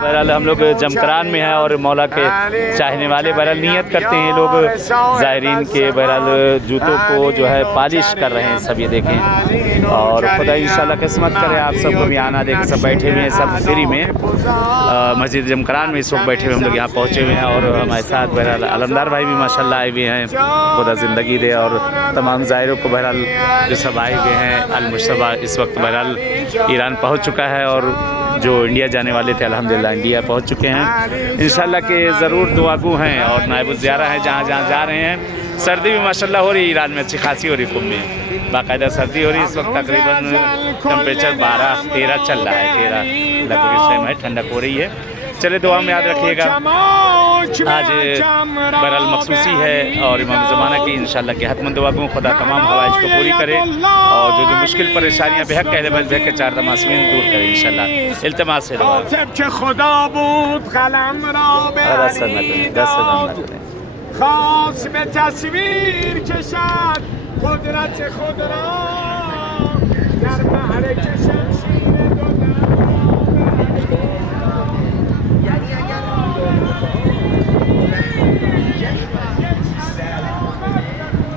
بہرحال ہم لوگ جمکران میں ہیں اور مولا کے چاہنے والے بہرحال نیت کرتے ہیں لوگ زائرین کے بہرحال جوتوں کو جو ہے پالش کر رہے ہیں سب، یہ دیکھیں، اور خدا انشاءاللہ قسمت کرے آپ سب کو بھی آنا، دیکھیں سب بیٹھے ہوئے ہیں سب فری میں مسجد جمکران میں اس وقت بیٹھے ہوئے ہم لوگ یہاں پہنچے ہوئے ہیں، اور ہمارے ساتھ بہرحال علمدار بھائی بھی ماشاءاللہ آئے ہوئے ہیں، خدا زندگی دے، اور تمام زائروں کو بہرحال جو سب آئے ہوئے ہیں۔ المجتبیٰ اس وقت بہرحال ایران پہنچ چکا ہے، اور جو انڈیا جانے والے تھے الحمدللہ انڈیا پہنچ چکے ہیں انشاءاللہ کہ ضرور دعا گو ہیں، اور نائب الزیارہ ہیں جہاں جہاں جا رہے ہیں۔ سردی بھی ماشاءاللہ ہو رہی ہے ایران میں، اچھی خاصی ہو رہی ہے، میں باقاعدہ سردی ہو رہی ہے اس وقت، تقریباً ٹمپریچر 12-13 چل رہا ہے، 13 لگ بھگ اس ٹائم ہے، ٹھنڈک ہو رہی ہے۔ چلے دعا میں یاد رکھیے گا، آج بہرحال مخصوصی ہے اور امام زمانہ کی انشاءاللہ کہ حتماً دعا گوں خدا تمام حوائج کو پوری کرے، اور جو مشکل پریشانیاں بے حق کہہ رہے بے حق کے چار تماسمین دور کرے انشاءاللہ، التماس ہے دعا۔ خواست به تصویر کشد قدرت خود را در معرکه شمشیر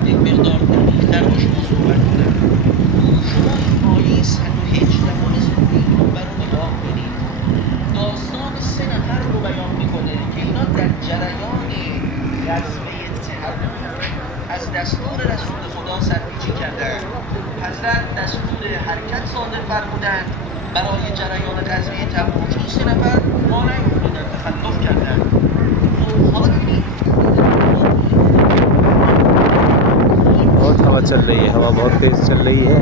یک مقدار دقیق‌تر باشه ما صحبت کنم. شما این آیه 118 سوره نمبر رو نگاه کنید، داستان 3 نفر رو بیان میکنه که اینا در جریان غزوه تبوک از دستور رسول خدا سرپیچی کردن. حضرت دستور حرکت صادر فرمودند برای جریان غزوه تبوک، این 3 نفر مانع بودن، تخلف کردن. حالا ببینید بہت ہوا چل رہی ہے، ہوا بہت تیز چل رہی ہے۔